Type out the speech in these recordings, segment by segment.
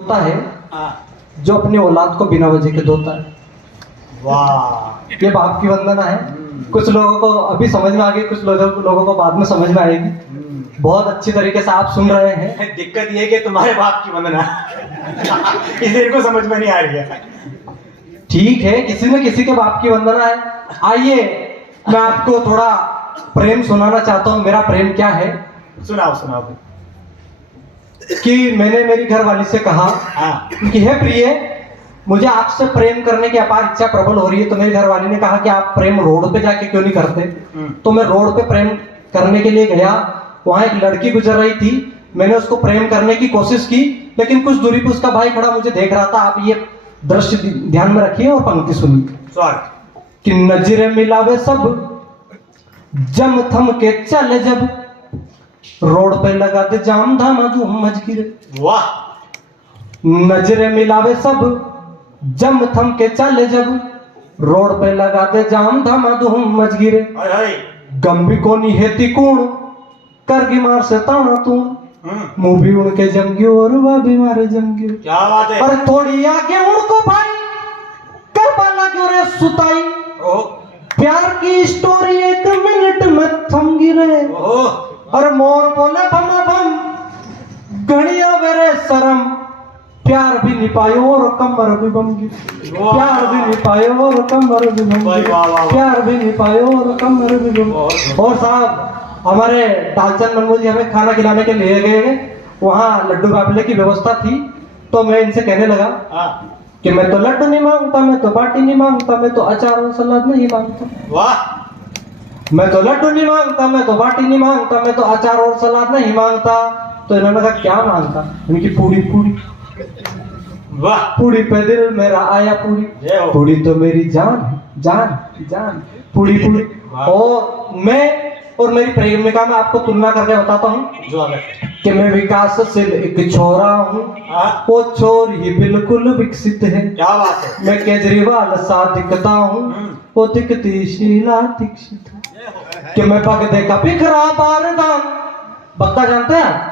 होता है जो अपनी औलाद को बिना वजह के धोता है। वाह, ये बाप की वंदना है। कुछ लोगों को अभी समझ में आ गई, कुछ लोगों को बाद में समझ में आएगी। बहुत अच्छी तरीके से आप सुन रहे हैं। दिक्कत ये है कि तुम्हारे बाप की वंदना इसे इनको समझ में नहीं आ रही है। ठीक है, किसी न किसी के बाप की वंदना है। आइए मैं आपको थोड़ा प्रेम सुनाना चाहता हूँ। मेरा प्रेम क्या है सुनाओ सुनाओ। कि मैंने मेरी घरवाली से कहा कि हे प्रिय, मुझे आपसे प्रेम करने की अपार इच्छा प्रबल हो रही है। तो मेरी घरवाली ने कहा कि आप प्रेम रोड पे जाके क्यों नहीं करते। तो मैं रोड पे प्रेम करने के लिए गया। वहां एक लड़की गुजर रही थी। मैंने उसको प्रेम करने की कोशिश की, लेकिन कुछ दूरी पे उसका भाई खड़ा मुझे देख रहा था। आप ये दृश्य ध्यान में रखिए और पंक्ति सुनिए कि नजरे मिलावे सब जम थम के चल, जब रोड पे लगा दे जाम धामा धूम मजगिरे। वाह, नजरे मिलावे सब जम थम के चल, जब रोड पे लगा दे जाम धामा धूम मजगिरे। गंभी कोनी है तिकोण करगी मार से ताना तू, मुंह भी उनके जमगी और वह भी मारे जमगी। क्या बात है। और थोड़ी आगे उनको भाई कर पाला क्यों रे सुताई। प्यार की स्टोरी 1 मिनट में थम गिरे। और मोर बोले बम बम घड़िया मेरे शर्म, प्यार भी नहीं पायो और कमर भी बम गिरी। प्यार भी नहीं पायो और कमर भी बम गिरी। प्यार भी नहीं पायो और कमर भी बम। और साहब, हमारे डालचंद मनमोहन जी हमें खाना खिलाने के लिए गए। वहाँ लड्डू बाबले की व्यवस्था थी। तो मैं इनसे कहने लगा कि मैं तो लड्डू नहीं मांगता, मैं तो बाटी नहीं मांगता, मैं तो अचार और सलाद नहीं मांगता। वाह, मैं तो लड्डू नहीं मांगता, मैं तो बाटी नहीं मांगता, मैं तो अचार और सलाद नहीं मांगता। तो इन्होंने कहा क्या मांगता। इनकी पूरी पूरी। वाह, पूरी पे दिल मेरा आया पूरी। पूरी तो मेरी जान है, जान जान पूरी पूरी। और मैं और मेरी प्रेमिका में आपको तुलना करके बताता हूँ कि मैं विकासशील एक छोरा हूँ, वो छोर ही बिल्कुल विकसित है। क्या बात है। मैं केजरीवाल सा दिखता हूँ, वो दिखती शीला दीक्षित है। कि मैं भगदे का बिखरा बारदान, बक्का जानते हैं।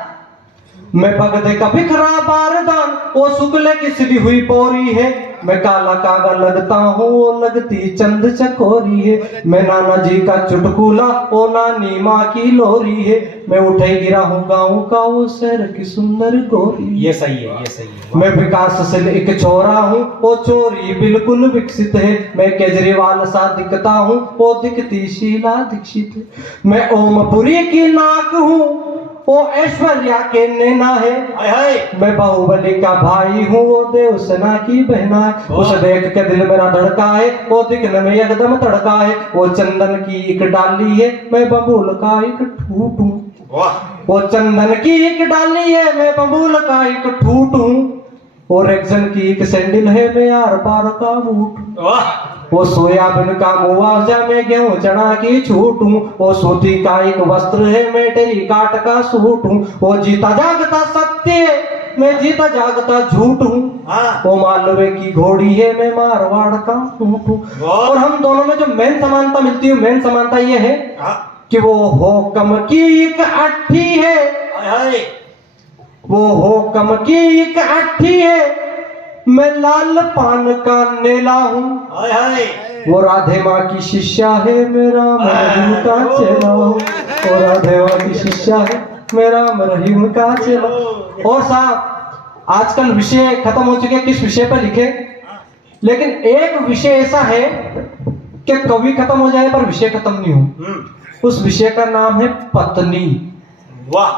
मैं भगदे का बिखरा बारदान, वो शुक्ल की सिली हुई बोरी है। मैं काला कागा लगता हूँ, वो लगती चंद चकोरी है। मैं नाना जी का चुटकुला, वो नानी माँ की लोरी है। मैं उठे गिरा हूँ गाँव का, वो शहर की सुंदर गोरी। ये सही है, ये सही है। मैं विकासशील एक छोरा हूँ, वो चोरी बिल्कुल विकसित है। मैं केजरीवाल सा दिखता हूँ, वो दिखती शीला दीक्षित है। मैं ओमपुरी की नाक हूँ, वो ऐश्वर्या के नैना है। मैं बाहुबली का भाई हूँ, वो देवसेना की बहना है। उसे देख के दिल मेरा धड़का है, वो दिखने में एकदम तड़का है। वो चंदन की एक डाली है, मैं बबूल का एक ठूट हूँ। वो चंदन की एक डाली है, मैं बबूल का एक ठूट हूँ। और एक्शन की एक सैंडल है, मैं आर पार का बूट। वो सोयाबीन का मुआवजा, मैं गेहूं चना की छूट हूँ। वो सूती का एक वस्त्र है, मैं टेरी काट का सूट हूँ। वो जीता जागता सत्य, मैं जीता जागता झूठ हूँ। वो मालवे की घोड़ी है, मैं मारवाड़ का ऊंट हूँ। और हम दोनों में जो मेन समानता मिलती है, मेन समानता ये है कि वो होकम की एक अट्ठी है। वो होकम की एक अट्ठी है, मैं लाल पान का नेला हूँ। वो राधे माँ की शिष्या है, मेरा रहीम का चेला हूँ। वो राधे माँ की शिष्या है, मेरा रहीम का चेला। और साहब, आजकल विषय खत्म हो चुके, किस विषय पर लिखे। लेकिन एक विषय ऐसा है कि कवि खत्म हो जाए पर विषय खत्म नहीं हो। उस विषय का नाम है पत्नी। वाह।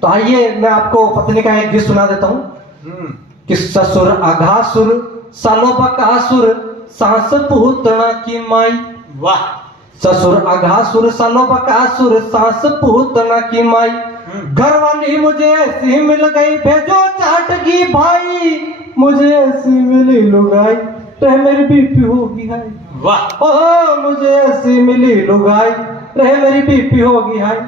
तो आइए मैं आपको पत्नी का एक गीत सुना देता हूँ कि ससुर अघासुर सालो बकासुर सास पूतना की माई। वाह। ससुर अघासुर सालो बकासुर सास पूतना की माई। घरवाली मुझे ऐसी मिल गई, भेजो चाटगी भाई। मुझे ऐसी मिली लुगाई, रह मेरी बीपी होगी हाय। वाह। ओह मुझे ऐसी मिली लुगाई, रह मेरी बीपी होगी हाय।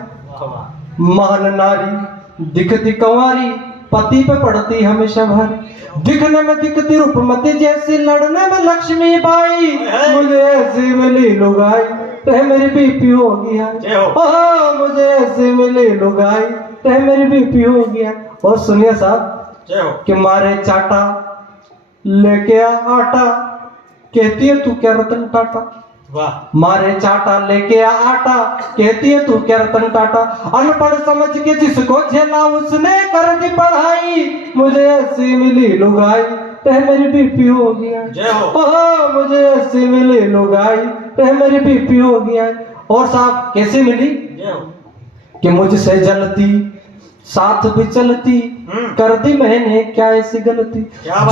महान नारी दिखती कंवारी, पति पे पड़ती हमेशा भारी। दिखने में दिखती रूपमती जैसी, लड़ने में लक्ष्मी बाई। मुझे ऐसी मिली लुगाई, रह मेरी बीपी होगी हाय। ओह मुझे ऐसी मिली लुगाई, रह मेरी बीपी हो गया। और सुनिए साहब, जय हो। कि मारे चाटा लेके आ आटा, कहती है तू क्या रतन टाटा। वाह। मारे चाटा लेके आ आटा, कहती है तू क्या रतन टाटा। अनपढ़ समझ के जिसको झेला उसने कर दी पढ़ाई, मुझे ऐसी मिली लुगाई तो मेरी बीपी हो गया। जय हो। मुझे ऐसी मिली लुगाई तो मेरी बीपी हो गया। और साहब कैसे मिली? जय हो। कि मुझसे जलती साथ भी चलती, कर दी मैंने क्या ऐसी गलती।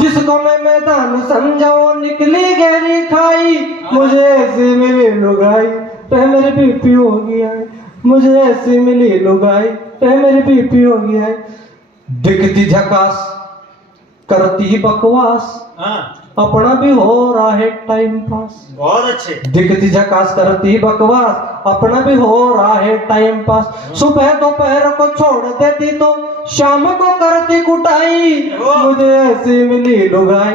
जिसको मैं मैदान समझा वो निकली गहरी खाई, मुझे ऐसी मिली लुगाई तो मेरी बीपी हो गया। मुझे ऐसी मिली लुगाई तो मेरी बीपी हो गया। दिखती झकास करती बकवास, अपना भी हो रहा है टाइम पास। बहुत अच्छे। दिखती झकास करती बकवास, अपना भी हो रहा है टाइम पास। सुबह दोपहर को छोड़ देती तो शाम को करती कुटाई, मुझे ऐसी मिली लुगाई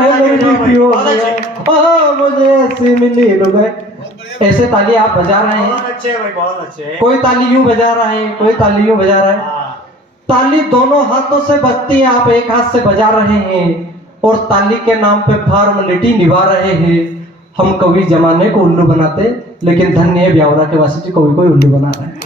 मेरी बीपी हो गया। मुझे ऐसी मिली लुगाई। ऐसे ताली आप बजा रहे हैं। बहुत अच्छे भाई, बहुत अच्छे। कोई ताली यूं बजा रहा है, कोई ताली यूं बजा रहा है। ताली दोनों हाथों से बजती है, आप एक हाथ से बजा रहे हैं और ताली के नाम पे फॉर्मेलिटी निभा रहे हैं। हम कभी जमाने को उल्लू बनाते, लेकिन धन्य है ब्यावरा के वासी जी, कभी कोई उल्लू बना रहे हैं।